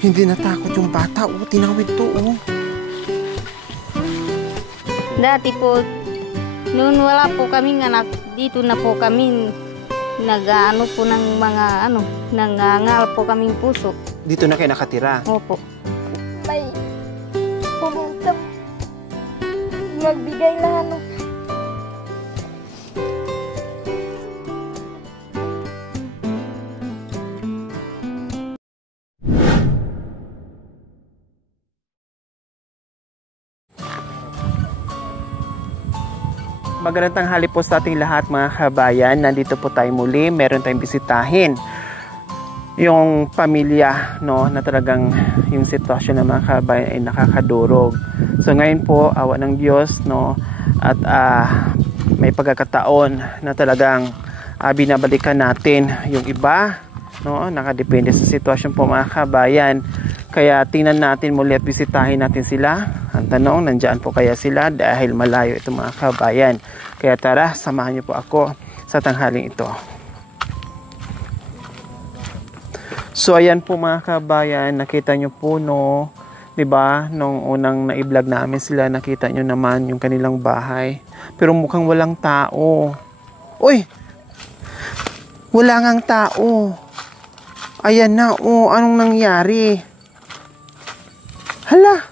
Hindi natakot yung bata. Oh, tinawid to, oh. Dati po, noon wala po kaming anak, dito na po kami nag-ano po ng mga nangangal po kaming puso. Dito na kayo nakatira? Opo. May pumunta magbigay na ano. Magandang tanghali po sa ating lahat mga kabayan. Nandito po tayo muli. Meron tayong bisitahin yung pamilya, no, na talagang yung sitwasyon ng mga kabayan ay nakakadurog. So ngayon po, awa ng Diyos, no, at may pagkakataon na talagang binabalikan natin yung iba, no, nakadepende sa sitwasyon po mga kabayan. Kaya tingnan natin muli at bisitahin natin sila. Ang tanong, nandyan po kaya sila dahil malayo ito mga kabayan. Kaya tara, samahan niyo po ako sa tanghaling ito. So ayan po mga kabayan, nakita niyo po, no, 'di ba? Nung unang na-vlog namin sila, nakita niyo naman yung kanilang bahay. Pero mukhang walang tao. Uy! Wala ngang tao. Ayan na, oh, anong nangyari? Hala!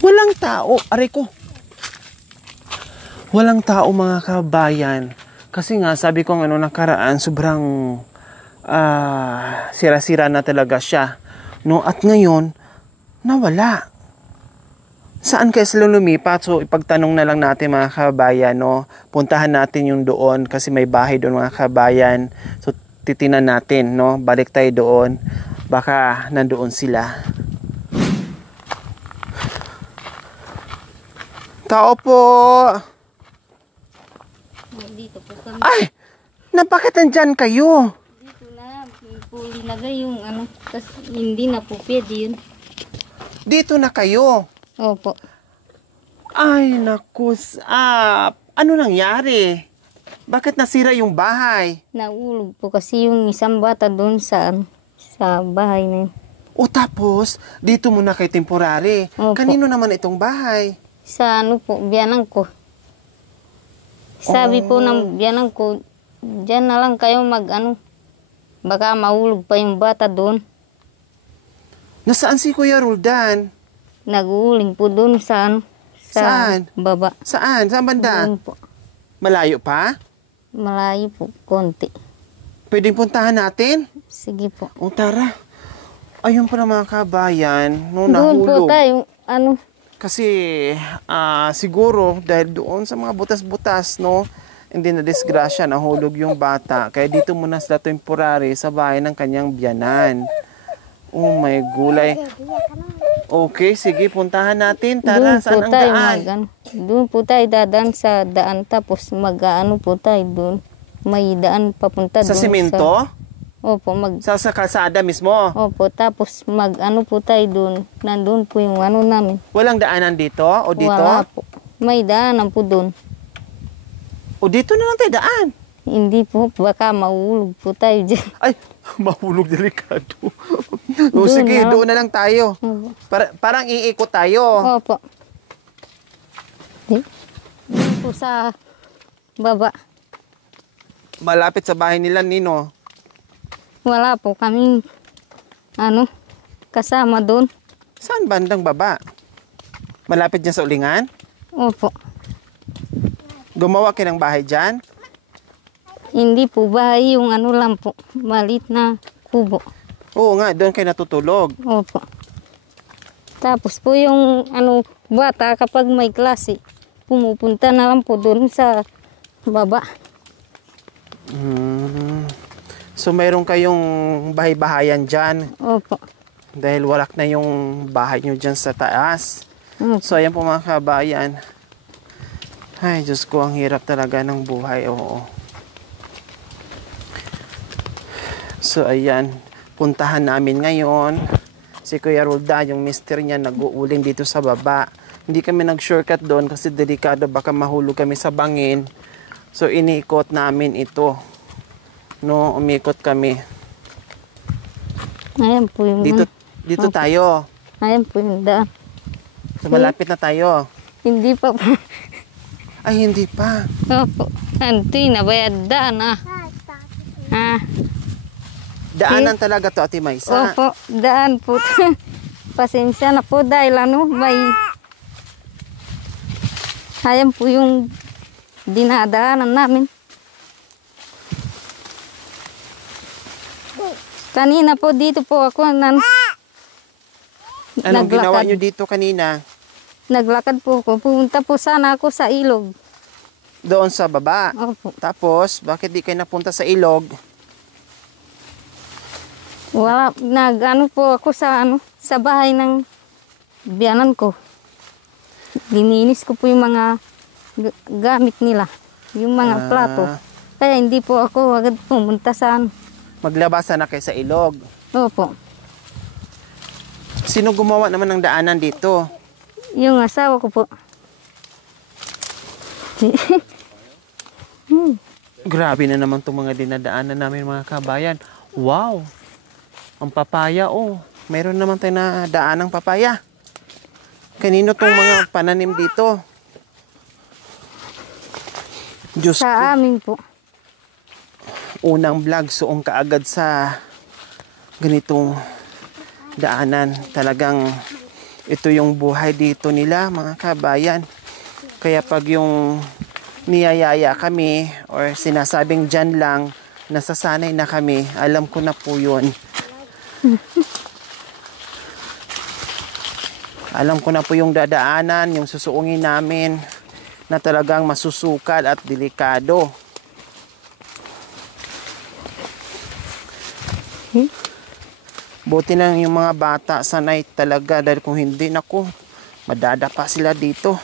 Walang tao. Aray ko. Walang tao mga kabayan. Kasi nga, sabi ko nakaraan, sobrang sira-sira na talaga siya. No? At ngayon, nawala. Saan kaya sila lumipat? So, ipagtanong na lang natin mga kabayan. No? Puntahan natin yung doon kasi may bahay doon mga kabayan. So, titinan natin. No? Balik tayo doon. Baka nandoon sila. Tao po! Dito po kami. Ay! Bakit nandyan kayo? Dito na, po linagay yung kasi hindi na po pwede yun. Dito na kayo? Opo. Ay, nakus. Ano nangyari? Bakit nasira yung bahay? Naulog po kasi yung isang bata doon sa bahay na yun. O tapos, dito muna kay temporary. Opo. Kanino naman itong bahay? Sa po, biyanang ko. Sabi po ng biyanang ko, diyan na lang kayo baka maulog pa yung bata doon. Nasaan si Kuya Roldan? Nag-uuling po doon sa Saan? baba. Saan? Saan banda? Doon po. Malayo pa? Malayo po, konti. Pwedeng puntahan natin? Sige po. O tara. Ayun pa na mga kabayan, no, Doon nahulog. po tayo, Kasi siguro dahil doon sa mga butas-butas, no, hindi na disgrasya, nahulog yung bata. Kaya dito muna sila temporary sa bahay ng kanyang biyanan. Oh my gulay. Okay, sige, puntahan natin. Tara, saan ang daan? Doon po tayo dadaan sa daan, tapos po tayo doon. May daan papunta Sa doon. simento? Opo, Sa kalsada mismo? Opo, tapos po tayo doon. Nandun po yung namin. Walang daanan dito? O dito? Wala po. May daanan po doon. O dito na lang tayo daan? Hindi po, baka maulog po tayo dyan. Ay, mahulog, delikado. O sige, doon na lang tayo. Opo. Parang iikot tayo. Opo. Doon po sa baba. Malapit sa bahay nila, Nino. Wala po kaming kasama doon. Saan bandang baba? Malapit dyan sa ulingan? Opo. Gumawa kayo ng bahay dyan? Hindi po bahay, yung lang po, malit na kubo. Oo nga, doon kayo natutulog. Opo. Tapos po yung bata kapag may klase, pumupunta na lang po doon sa baba. So mayroon kayong bahay-bahayan dyan? Opo. Dahil walak na yung bahay nyo dyan sa taas. Opo. So ayan po mga kabayan. Ay, Diyos ko, ang hirap talaga ng buhay. Oo. So ayan, puntahan namin ngayon. Si Kuya Rolda, yung mister niya, nag-uuling dito sa baba. Hindi kami nag-shortcut doon kasi delikado, baka mahulog kami sa bangin. So iniikot namin ito. No, umikot kami. Ayan po yung... Dito tayo. Ayan po yung daan. So, malapit na tayo. Hindi pa po. Ay, hindi pa. Opo. Hindi, nabayad daan Daanan talaga to, Ate Maisa. Opo, daan po. Pasensya na po dahil may... Ayan po yung dinadaanan namin. Kanina po dito po ako Anong ginawa nyo dito kanina? Naglakad po ako. Pumunta po sana ako sa ilog. Doon sa baba. Opo. Tapos, bakit di kayo napunta sa ilog? Wala, po ako sa bahay ng biyanan ko. Dininis ko po yung mga gamit nila. Yung mga plato. Kaya hindi po ako agad pumunta sa Maglabasan na kayo sa ilog. Opo. Sino gumawa naman ng daanan dito? Yung asawa ko po. Grabe na naman itong mga dinadaanan namin mga kabayan. Wow! Ang papaya, oh. Meron naman tayo na daan ng papaya. Kanino tong mga pananim dito? Diyos ko. Sa amin po. Unang vlog, suong kaagad sa ganitong daanan. Talagang ito yung buhay dito nila, mga kabayan. Kaya pag yung niyayaya kami or sinasabing dyan lang, nasasanay na kami, alam ko na po yun. Alam ko na po yung dadaanan, yung susuungin namin na talagang masusukal at delikado. Buti na yung mga bata sanay talaga dahil kung hindi, naku, madadapa sila dito.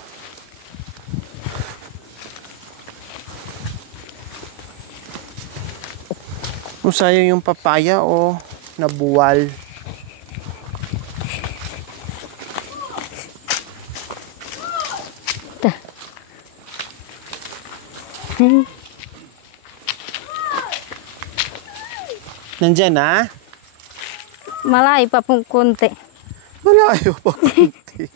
Kung sayang yung papaya o nabuwal. Nandyan na? Malayo pa pong konti. Malayo pa konti.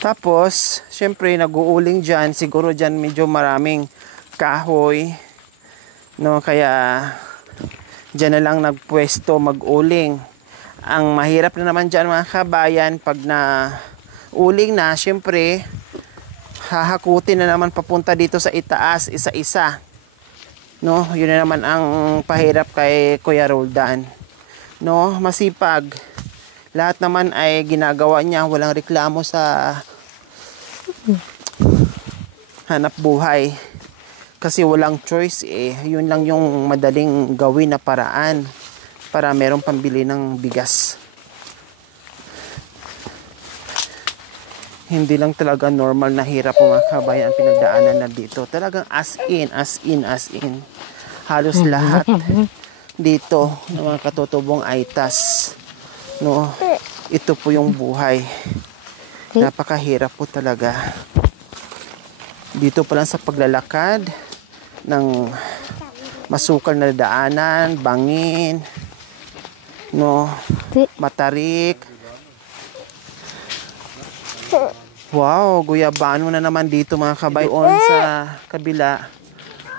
Tapos, syempre, nag-uuling dyan. Siguro dyan medyo maraming kahoy. No, kaya dyan na lang nagpwesto mag-uling. Ang mahirap na naman dyan mga kabayan, pag na uling na, syempre, hahakutin na naman papunta dito sa itaas, isa-isa. No, yun na naman ang pahirap kay Kuya Roldan. No, masipag. Lahat naman ay ginagawa niya, walang reklamo sa hanap buhay. Kasi walang choice eh. Yun lang yung madaling gawin na paraan para merong pambili ng bigas. Hindi lang talaga normal na hirap po mga kabayan ang pinagdaanan na dito. Talagang as in. Halos lahat dito ng mga katutubong aitas. No, ito po yung buhay. Napakahirap po talaga. Dito pa lang sa paglalakad ng masukal na daanan, bangin, no, matarik. Wow, guyabano na naman dito mga kabayon. Sa kabila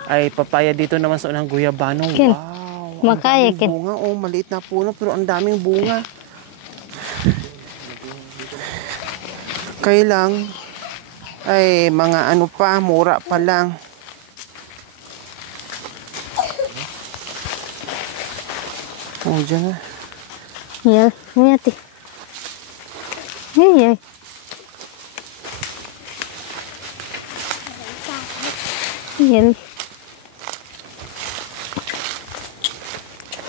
ay papaya, dito naman sa unang guyabano. Wow, Makaya, ang daming bunga. Oh, maliit na puno pero ang daming bunga. Kailang ay mga ano pa, mura pa lang. Oh, dyan na. Ate. Ay. Yan.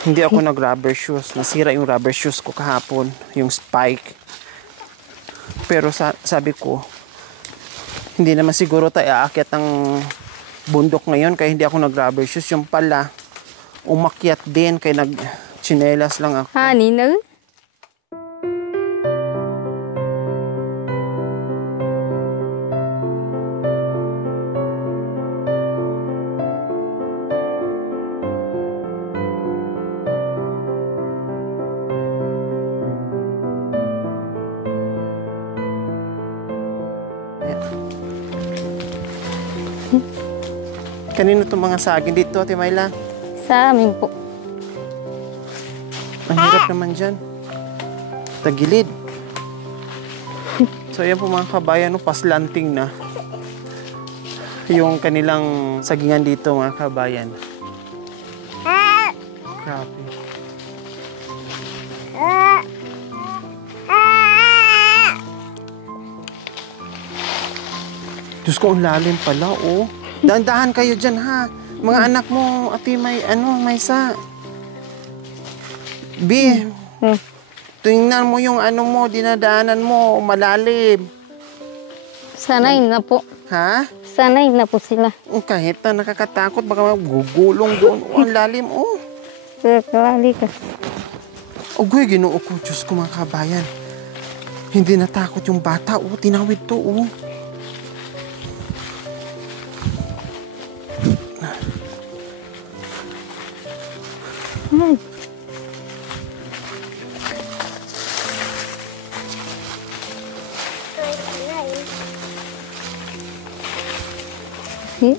Hindi ako nag-rubber shoes. Nasira yung rubber shoes ko kahapon. Yung spike. Pero sabi ko, hindi naman siguro tayo aakyat ng bundok ngayon kaya hindi ako nag-rubber shoes. Yung pala, umakyat din kaya nag-chinelas lang ako. Nina? Kanino itong mga saging dito, Ate Myla? Sa amin po. Ang hirap naman dyan. Tagilid. So ayan po mga kabayan, no, paslanting na yung kanilang sagingan dito mga kabayan. Grabe. Diyos ko, ang lalim pala, oh. Dahan-dahan kayo dyan, ha? Mga anak mo, Ate Maysa. B, tingnan mo yung ano mo, dinadaanan mo, malalim. Sanay na po. Ha? Sanay na po sila. Kahit na nakakatakot, baka magugulong doon. Oh, ang lalim, oh. Kalali ka. Ugoy, Ginoo ko, Diyos ko mga kabayan. Hindi natakot yung bata, oh. Tinawid to, oh. Ay. Eh?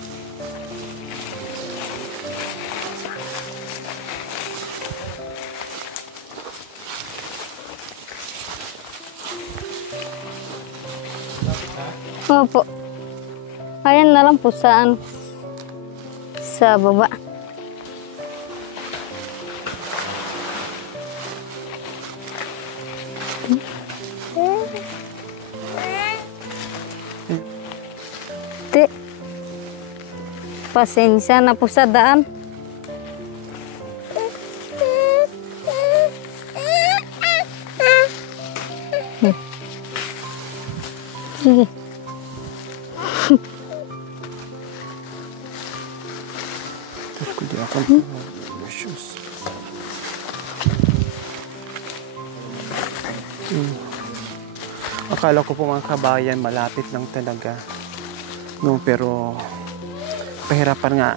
Opo. Ayan na lang po saan? Sa baba. Te. Pasensya na po sa daan. Sige. Hindi ako shoes. Akala ko po mga kabayan, malapit lang talaga. No, pero pahirapan nga.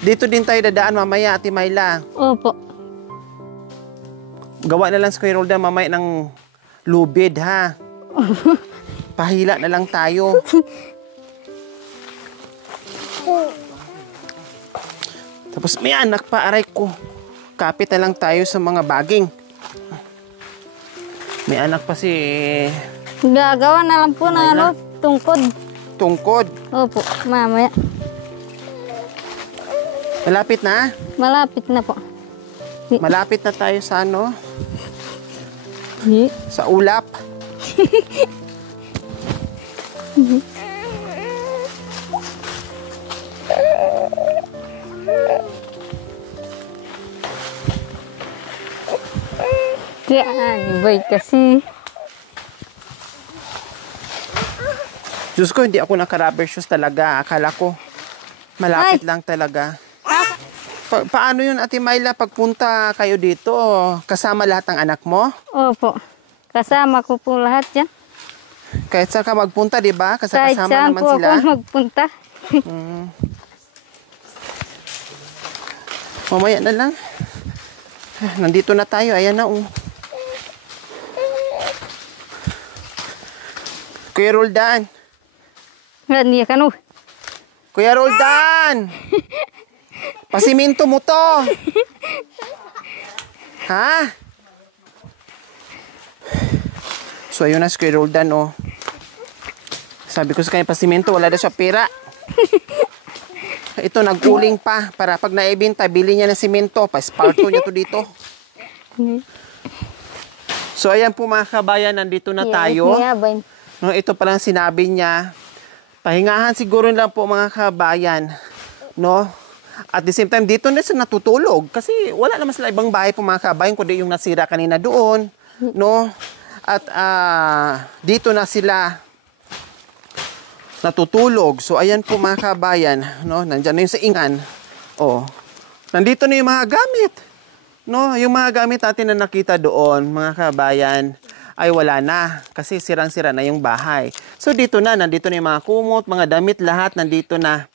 Dito din tayo dadaan mamaya, Ate Myla. Opo. Gawa na lang square roll na mamaya ng lubid, ha? Pahila na lang tayo. Tapos may anak pa, aray ko. Kapit na lang tayo sa mga baging. May anak pa si... Gagawa na lang po ng ano, tungkod. Tungkod. Opo, mamaya. Malapit na? Malapit na po. Malapit na tayo sa ano? Di. Sa ulap. Kaya anibay kasi. Diyos ko, hindi ako naka-rubber shoes talaga. Akala ko, malapit Ay. lang talaga. Paano yun, Ate Myla, pagpunta kayo dito, kasama lahat ng anak mo? Opo. Kasama ko po lahat yan. Kahit saan ka magpunta, di ba? Kahit Kasama saan naman po sila. ako magpunta. Mamaya na lang. Nandito na tayo. Ayan na, oh. Kuya Roldan. Hindi ka no. Kuya Roldan! Pasiminto mo to! Ha? So, ayun na si Kuya Roldan, oh. Sabi ko sa kanya, pasiminto, wala na siya pera. Ito, nagkuling pa. Para pag naibinta, bili niya ng simento. Pasparto niya to dito. So, ayan po mga kabayan, nandito na tayo. No, ito palang sinabi niya. Pahingahan siguro lang po mga kabayan. No? At the same time, dito na sila natutulog. Kasi wala naman sila ibang bahay po mga kabayan, kundi yung nasira kanina doon. No? At dito na sila natutulog. So, ayan po mga kabayan. No? Nandyan na yung saingan. Oh. Nandito na yung mga gamit. No? Yung mga gamit natin na nakita doon, mga kabayan, ay wala na. Kasi sirang-sira na yung bahay. So, dito na. Nandito na yung mga kumot, mga damit, lahat nandito na.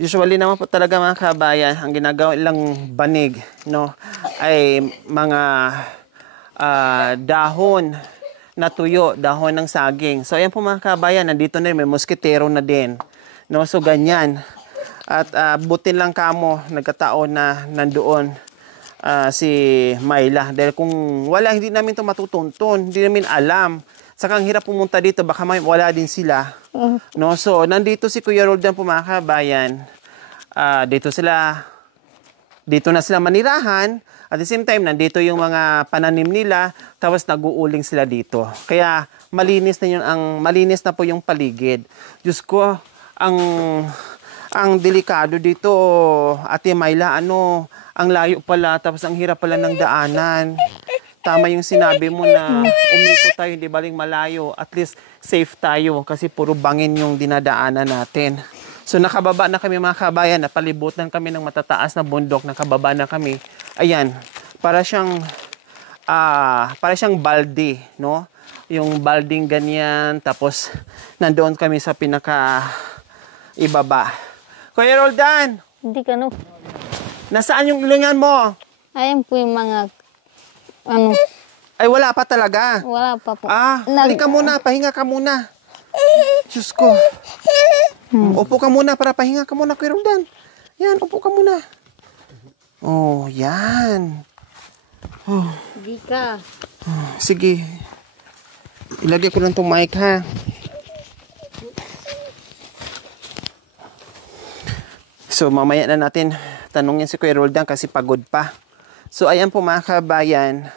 Usually naman po talaga mga kabayan, ang ginagawa ilang banig, no, ay mga dahon na tuyo, dahon ng saging. So, ayan po mga kabayan, nandito na rin, may moskitero na din No, so ganyan. At butin lang kamo nagkataon na nandoon si Myla. Dahil kung wala, hindi namin to matutuntun. Hindi namin alam. Saka ang hirap pumunta dito, baka wala din sila. No, so nandito si Kuya Roldan po mga kabayan. Dito na sila manirahan. At the same time, nandito yung mga pananim nila. Tapos nag-uuling sila dito. Kaya malinis na po yung paligid. Diyos ko, ang delikado dito, Ate Myla, ang layo pala, tapos ang hirap pala ng daanan. Tama yung sinabi mo na umikot tayo, hindi baling malayo. At least safe tayo kasi puro bangin yung dinadaanan natin. So nakababa na kami mga kabayan, napalibutan kami ng matataas na bundok, nakababa na kami. Ayan, para siyang balde, no? Yung balding ganyan, tapos nandoon kami sa pinaka ibaba. Kuya Roldan, Hindi ka no. nasaan yung ilungan mo? Ayan po yung mga, Ay, wala pa talaga. wala pa po. Halika muna, pahinga ka muna. Diyos ko. Upo ka muna para pahinga ka muna, Kuya Roldan. Yan, upo ka muna. Oh, yan. Hindi ka. Sige. Ilagay ko lang itong mic, ha. So, mamaya na natin tanungin si Kuya Roldan kasi pagod pa. So, ayan po mga kabayan.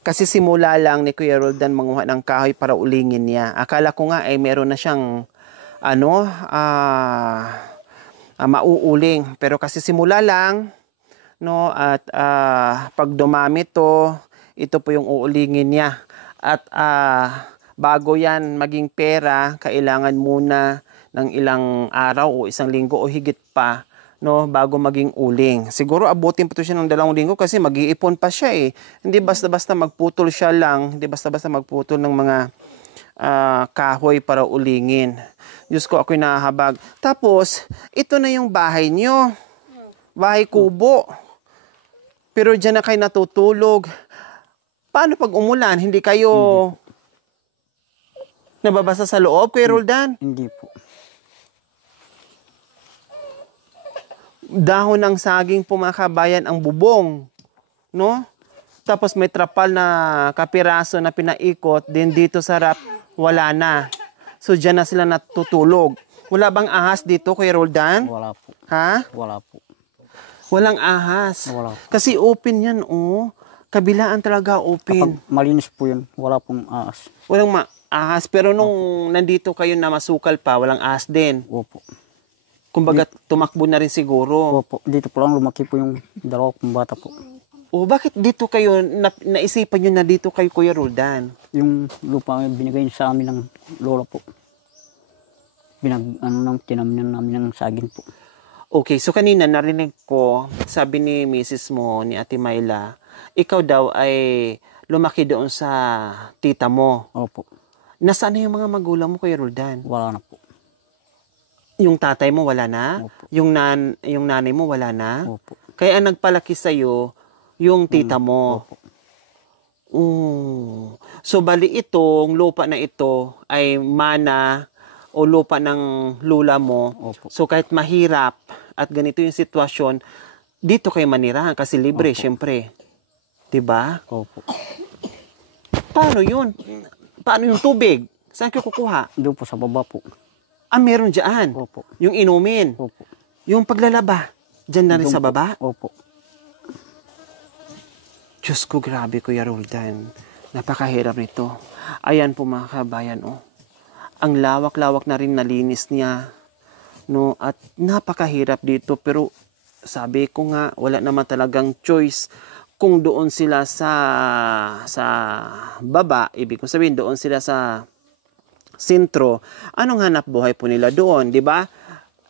Kasi simula lang ni Kuya Roldan manguha ng kahoy para ulingin niya. Akala ko nga meron na siyang mauuling. Pero kasi simula lang, no, at pag dumami ito po yung uulingin niya. At bago yan maging pera, kailangan muna ng ilang araw o isang linggo o higit pa, no, bago maging uling. Siguro abutin pa to siya ng 2 linggo kasi mag-iipon pa siya eh. Hindi basta-basta magputol siya lang, hindi basta-basta magputol ng mga kahoy para ulingin. Diyos ko, ako'y nahahabag. Tapos, ito na yung bahay nyo. Bahay kubo. Pero dyan na kayo natutulog. Paano pag umulan? Hindi kayo nababasa sa loob, Kuya Roldan? Hindi po. Dahon ng saging po mga kabayan ang bubong, no? Tapos may trapal na kapiraso na pinaikot, din dito sa harap, wala na. So dyan na sila natutulog. Wala bang ahas dito, Kuya Roldan? Wala po. Ha? Wala po. Walang ahas. Wala po. Kasi open yan, oh. Kabilaan talaga open. Kapag malinis po yun, wala pong aas. Walang ahas. Pero nung nandito kayo na masukal pa, walang ahas din. Opo. Kumbaga, tumakbo na rin siguro. Opo. Dito po lang lumaki po yung 2 kong bata po. O bakit dito kayo, naisipan nyo na dito kayo, Kuya Roldan? Yung lupa binigay sa amin ng lola po. Tinamnan namin ng saging po. Okay, so kanina narinig ko, sabi ni Mrs. mo, ni Ate Myla, ikaw daw ay lumaki doon sa tita mo. Opo. Nasaan na yung mga magulang mo, Kuya Roldan? Wala na po. Yung tatay mo wala na? Opo. Yung nanay mo wala na? Opo. Kaya ang nagpalaki sa'yo, yung tita mo. Opo. So bali itong lupa na ito ay mana o lupa ng lula mo. Opo. So kahit mahirap at ganito yung sitwasyon, dito kayo manirahan kasi libre, syempre. 'Di ba? Opo. Paano yun? Paano yung tubig? Saan kayo kukuha? Doon po sa baba po. Meron dyan. Opo. Yung inumin. Opo. Yung paglalaba. Dyan na rin Doon sa po. baba? Opo. Diyos ko, grabe, Kuya Roldan. Napakahirap nito. Ayan po mga kabayan, oh. Ang lawak-lawak na rin nalinis niya. No? At napakahirap dito. Pero sabi ko nga, wala naman talagang choice. Kung doon sila sa baba, ibig ko sabihin, doon sila sa sentro, anong hanap buhay po nila doon, di ba?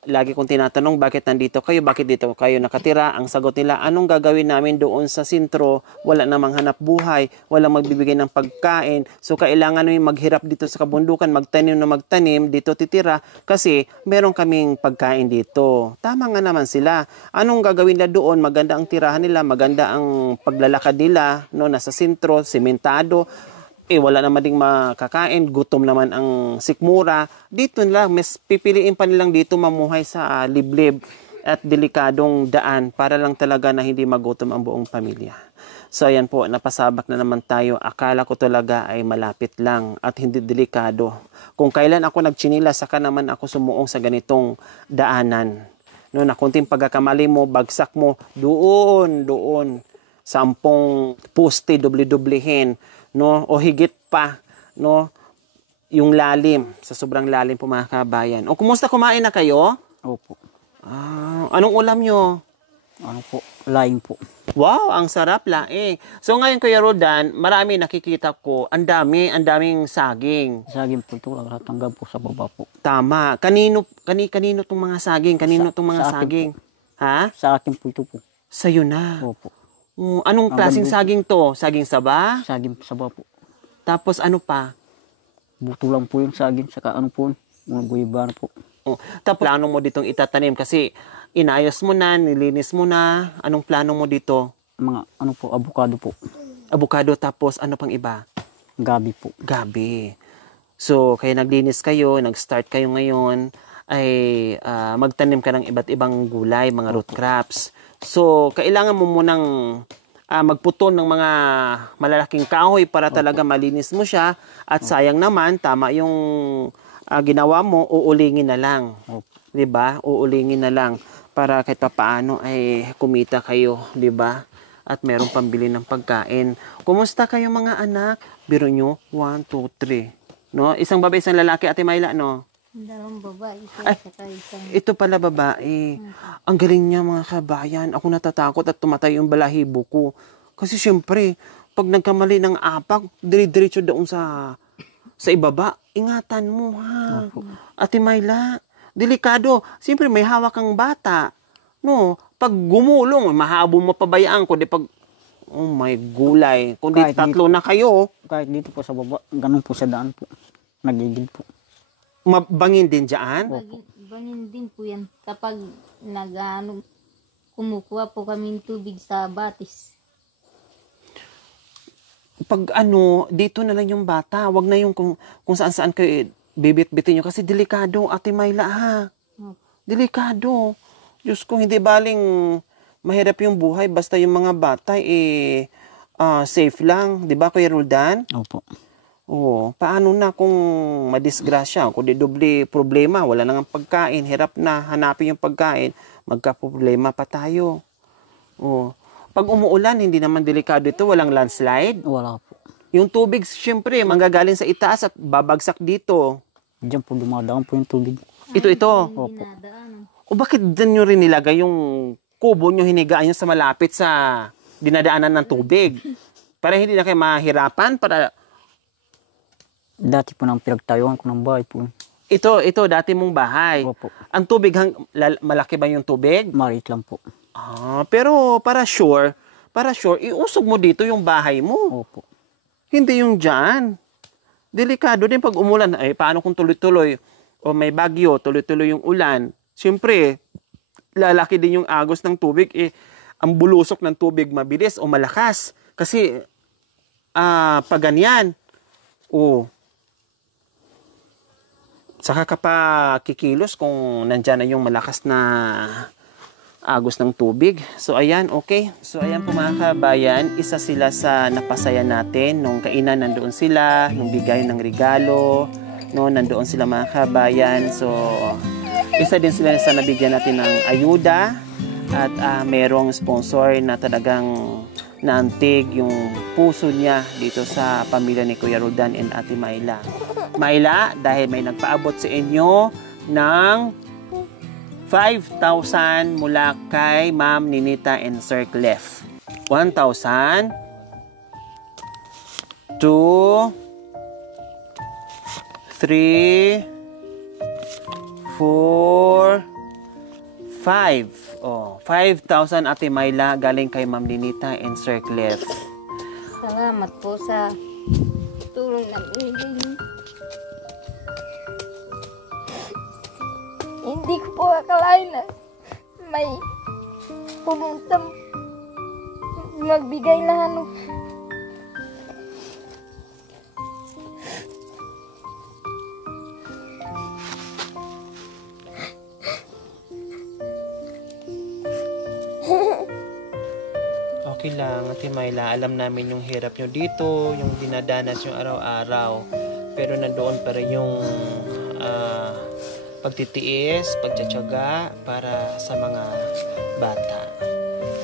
Lagi kong tinatanong, bakit nandito kayo? Bakit dito kayo nakatira? Ang sagot nila, anong gagawin namin doon sa sentro? Wala namang hanap buhay, walang magbibigay ng pagkain. So, kailangan namin maghirap dito sa kabundukan, magtanim, dito titira, kasi meron kaming pagkain dito. Tama nga naman sila. Anong gagawin nila doon? Maganda ang tirahan nila, maganda ang paglalakad nila, no? Nasa sentro, sementado. wala naman ding makakain, gutom naman ang sikmura. Dito lang, mas pipiliin pa nilang dito mamuhay sa liblib at delikadong daan para lang talaga na hindi magutom ang buong pamilya. So ayan po, napasabak na naman tayo. Akala ko talaga ay malapit lang at hindi delikado. Kung kailan ako nagchinila, saka naman ako sumuong sa ganitong daanan. No, na kunting pagkakamali mo, bagsak mo, doon, 10 poste, doble-doblehin, no, o higit pa, no, yung lalim, sa sobrang lalim po mga kabayan. O kumusta, kumain na kayo? Opo. Anong ulam nyo? Ano po? Laing po. Wow, ang sarap laing. So ngayon Kuya Roldan, marami nakikita ko, ang daming saging. Saging po ito, lahat hanggang po sa baba po. Tama. Kanino tong mga saging? Kanino tong mga sa akin saging? Ha? Sa akin po ito po. Sa'yo na. Opo. Anong klaseng saging to? Saging saba? Saging sa baba po. Tapos ano pa? Buto lang po yung saging, saka ano po, mga guyabano po. Tapos plano mo ditong itatanim kasi inayos mo na, nilinis mo na. Anong plano mo dito? Mga ano po, avocado po. Avocado, tapos ano pang iba? Gabi po. Gabi. So, kaya naglinis kayo, nag-start kayo ngayon, ay magtanim ka ng iba't ibang gulay, mga root crops. So, kailangan mo munang magputol ng mga malalaking kahoy para talaga malinis mo siya. At sayang naman, tama yung ginawa mo, uulingin na lang. 'Di ba? Uulingin na lang para kahit papaano ay kumita kayo, 'di ba? At merong pambili ng pagkain. Kumusta kayo mga anak? Biro nyo, 1, 2, 3. No? Isang babae, isang lalaki, Ate Myla, no? Dalawang babae, isang Ito pala babae. Ang galing niya mga kabayan. Ako natatakot at tumatay yung balahibo ko. Kasi syempre, pag nagkamali ng apak, dire-diretso doon sa ibaba. Ingatan mo ha. Ate Myla, delikado. Siyempre may hawak kang bata. No, pag gumulong, mahabong mapabayaan ko. Pag, oh my gulay. Kung di Kahit tatlo na kayo, Kahit dito po sa baba, ganun po sa daan po. Nagigil po. mabangin din dyan. Bangin din po yan kapag kumukuha po kami ng tubig sa batis. Pag dito na lang yung bata. Wag na yung kung saan-saan kayo bibit-bitin nyo. Kasi delikado, Ate Myla ha. Delikado. Diyos ko, hindi baling mahirap yung buhay. Basta yung mga bata, safe lang. Di ba, Kuya Roldan? Opo. Paano na kung madisgrasya? Kung di doble problema, wala nang pagkain, hirap na hanapin yung pagkain, magka-problema pa tayo. Pag umuulan, hindi naman delikado ito, walang landslide. Wala po. Yung tubig, syempre, manggagaling sa itaas at babagsak dito. Diyan po dumadaan po yung tubig. Ito. Opo. Bakit dyan nyo rin nilagay yung kubo nyo, hinigaan nyo sa malapit sa dinadaanan ng tubig? Para hindi na kayo mahirapan, para... Dati po nang pinagtayuan ko ng bahay po. Ito, dati mong bahay. Opo. Ang tubig, malaki ba yung tubig? Maliit lang po. Pero para sure, iusog mo dito yung bahay mo. Opo. Hindi yung dyan. Delikado din pag umulan. Paano kung tuloy-tuloy? O may bagyo, tuloy-tuloy yung ulan. Siyempre, lalaki din yung agos ng tubig. Ang bulusok ng tubig mabilis o malakas. Kasi, pag ganyan, saka ka pa kikilos kung nandyan na yung malakas na agos ng tubig. So ayan, okay. So ayan po mga kabayan, isa sila sa napasaya natin. Nung kainan, nandoon sila. Nung bigay ng regalo, nandoon sila mga kabayan. So isa din sila sa nabigyan natin ng ayuda. At merong sponsor na talagang naantig yung puso niya dito sa pamilya ni Kuya Roldan and Ate Myla. Myla, dahil may nagpaabot sa inyo ng 5,000 mula kay Ma'am Ninita and Sir Clef. 1,000, 2, 3, 4, 5. 5,000 Ate Myla galing kay Ma'am Ninita and Sir Clef. Salamat po sa tulong na binigay niyo. Hindi ko po akalain na may pumunta magbigay na okay lang, Ate Myla. Alam namin yung hirap nyo dito, yung dinadanas yung araw-araw. Pero nandoon pa rin yung pagtitiis, pagtsatsaga para sa mga bata.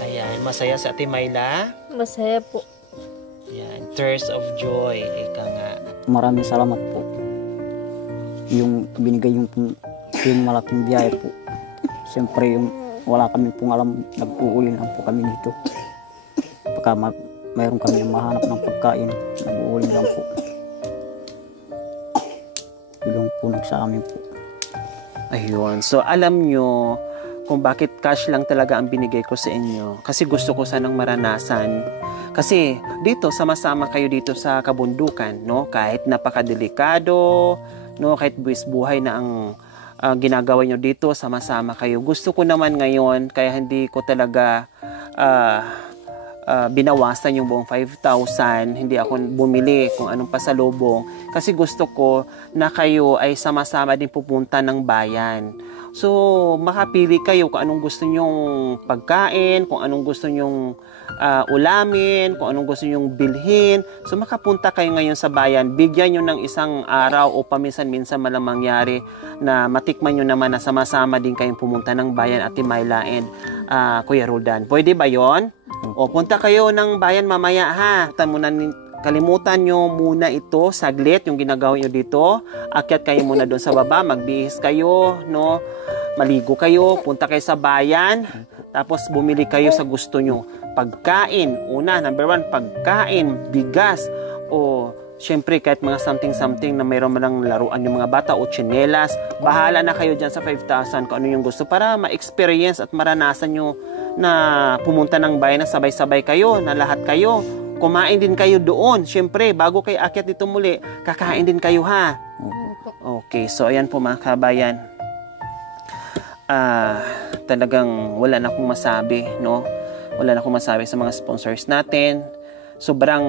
Ayan, masaya sa Ate Myla. Masaya po. Ayan, tears of joy. Ika nga. Maraming salamat po. Yung binigay yung malaking biyaya po. Siyempre yung wala kami pong alam, nag-uuli lang po kami dito. Pagka mayroon kami mahanap ng pagkain, nag-uuli lang po. Tulong po sa amin po. Ayun. So, alam nyo kung bakit cash lang talaga ang binigay ko sa inyo. Kasi gusto ko sanang maranasan. Kasi dito, sama-sama kayo dito sa kabundukan, no? Kahit napakadelikado, no? Kahit buwis buhay na ang ginagawa nyo dito, sama-sama kayo. Gusto ko naman ngayon, kaya hindi ko talaga binawasan yung buong 5,000. Hindi ako bumili kung anong pasalubong. Kasi gusto ko na kayo ay sama-sama din pupunta ng bayan. So, makapili kayo kung anong gusto nyong pagkain, kung anong gusto nyong ulamin, kung anong gusto nyong bilhin. So, makapunta kayo ngayon sa bayan. Bigyan nyo ng isang araw o paminsan-minsan malang mangyari na matikman nyo naman na sama-sama din kayong pumunta ng bayan at Myla and Kuya Roldan. Pwede ba yon? O, punta kayo ng bayan mamaya ha. Kalimutan nyo muna ito, saglit, yung ginagawa nyo dito. Akyat kayo muna doon sa baba, magbihis kayo, no? Maligo kayo, punta kayo sa bayan, tapos bumili kayo sa gusto nyo. Pagkain, una, number 1, pagkain, bigas, o syempre kahit mga something na mayroon malang laruan yung mga bata o tsinelas. Bahala na kayo dyan sa 5,000 kung ano yung gusto para ma-experience at maranasan nyo na pumunta ng bayan na sabay-sabay kayo, na lahat kayo. Kumain din kayo doon. Siyempre, bago kayo akyat dito muli, kakain din kayo ha. Okay, so ayan po mga kabayan. Talagang wala na akong masabi, no? Wala na akong masabi sa mga sponsors natin. Sobrang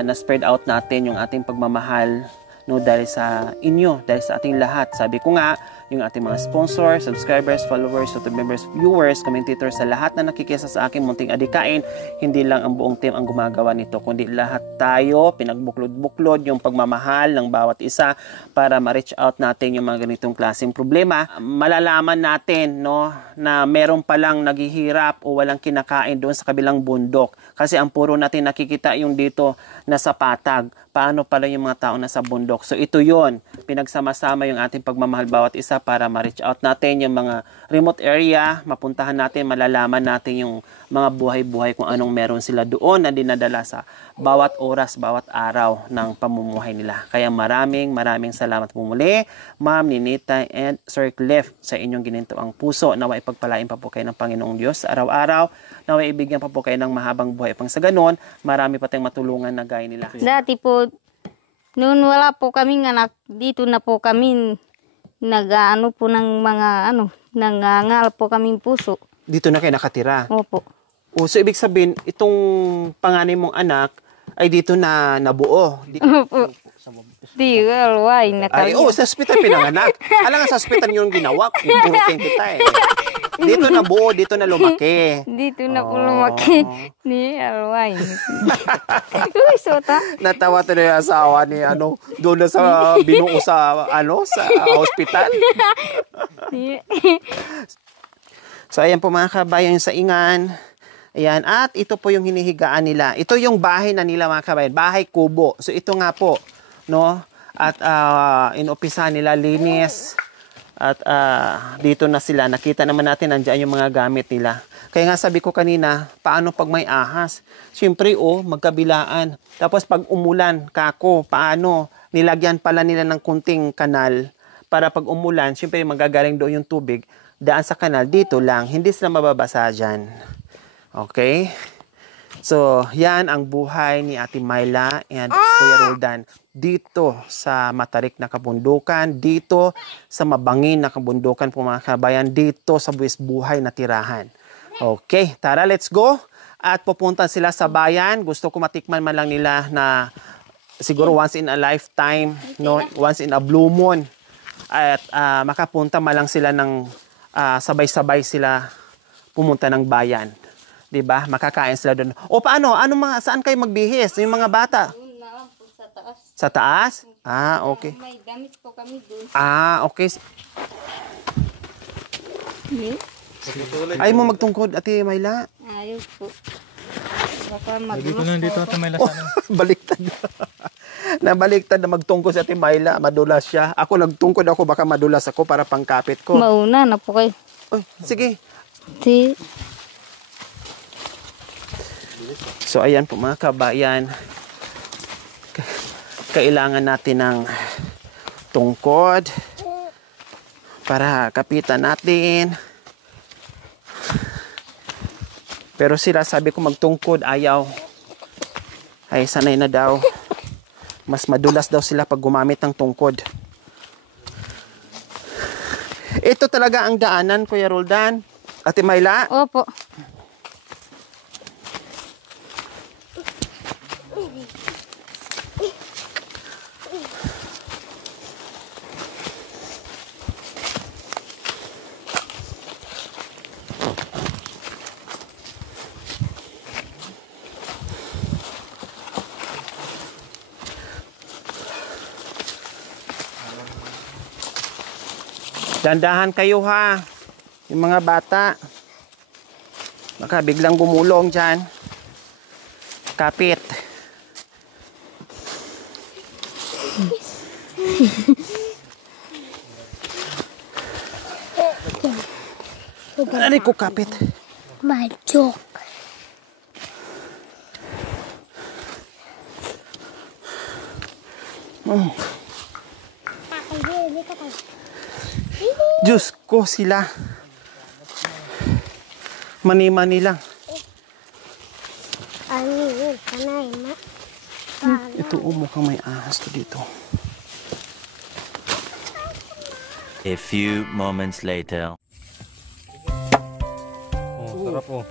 na-spread out natin yung ating pagmamahal, no, dahil sa inyo, dahil sa ating lahat. Sabi ko nga, yung ating mga sponsors, subscribers, followers, YouTube members, viewers, commentators, sa lahat na nakikisa sa akin munting adikain, hindi lang ang buong team ang gumagawa nito, kundi lahat tayo, pinagbuklod-buklod yung pagmamahal ng bawat isa para ma-reach out natin yung mga ganitong klaseng problema. Malalaman natin, no, na meron palang naghihirap o walang kinakain doon sa kabilang bundok. Kasi ang puro natin nakikita yung dito na sa patag. Paano pala yung mga tao na sa bundok? So ito yon, pinagsama-sama yung ating pagmamahal bawat isa para ma-reach out natin yung mga remote area, mapuntahan natin, malalaman natin yung mga buhay-buhay kung anong meron sila doon na dinadala sa bawat oras, bawat araw ng pamumuhay nila. Kaya maraming salamat po muli, Ma'am Ninita and Sir Cliff, sa inyong gininto ang puso. Naway ipagpalain pa po kayo ng Panginoong Diyos araw-araw. Naway ibigyan pa po kayo ng mahabang buhay pang sa ganon. Marami pa tayong matulungan na gaya nila. Dati po, noon wala po kaming anak, dito na po kami nag-ano po ng mga nangangal po kaming puso. Dito na kayo nakatira? Opo. O, so ibig sabihin, itong panganay mong anak ay dito na nabuo? Opo. Di, why? Ay, sa hospital pinanganak. Alam nga, sa hospital yung ginawa. Purutin kita eh. Dito na buo, dito na lumaki. Dito na po lumaki. Ni Alway. Uy, sota. Natawa tuloy yung asawa ni doon na sa binuo sa sa hospital. So ayan po mga kabayan sa Ingan. Ayan, at ito po yung hinihigaan nila. Ito yung bahay na nila mga kabayan, bahay kubo. So ito nga po, no? At inupisa nila linis. At dito na sila. Nakita naman natin nandiyan yung mga gamit nila. Kaya nga sabi ko kanina, paano pag may ahas? Siyempre, magkabilaan. Tapos pag umulan, paano? Nilagyan pala nila ng kunting kanal para pag umulan, siyempre magagaling doon yung tubig. Daan sa kanal, dito lang. Hindi sila mababasa dyan. Okay? So, yan ang buhay ni Ate Myla and Kuya Roldan dito sa matarik na kabundukan, dito sa mabangin na kabundukan po mga kabayan, dito sa buwis buhay na tirahan. Okay, tara, let's go. At pupunta sila sa bayan. Gusto ko matikman man lang nila na siguro once in a lifetime, no, once in a blue moon. At makapunta man lang sila ng sabay-sabay sila pumunta ng bayan. 'Di ba? Makakain sila doon. O paano? Saan kayo magbihis? Yung mga bata? Doon na lang po sa taas. Sa taas? Ah, okay. May damit po kami doon. Ah, okay. Ay mo magtungkod, Ate Mayla. Ayaw po. Baka Dito lang, dito ata may Oh, lasana. baliktad. Nabaliktad na magtungkod si Ate Mayla. Madulas siya. Ako nagtungkod ako, baka madulas ako para pangkapit ko. Mauna na po kayo. Uy, sige. Si So ayan po mga kabayan. Kailangan natin ng tungkod para kapitan natin. Pero sila, sabi ko magtungkod, ayaw. Ay, sanay na daw. Mas madulas daw sila pag gumamit ng tungkod. Ito talaga ang daanan, Kuya Roldan. Ate Mayla? Opo. Dandahan kayo ha. Yung mga bata. Baka biglang gumulong dyan. Kapit. Ano ko kapit? Majok. Diyos ko sila. Mani-mani lang. Ano yun? Kanay, ma. Ito mukhang may ahas to dito. A few moments later. Oh, sarap oh.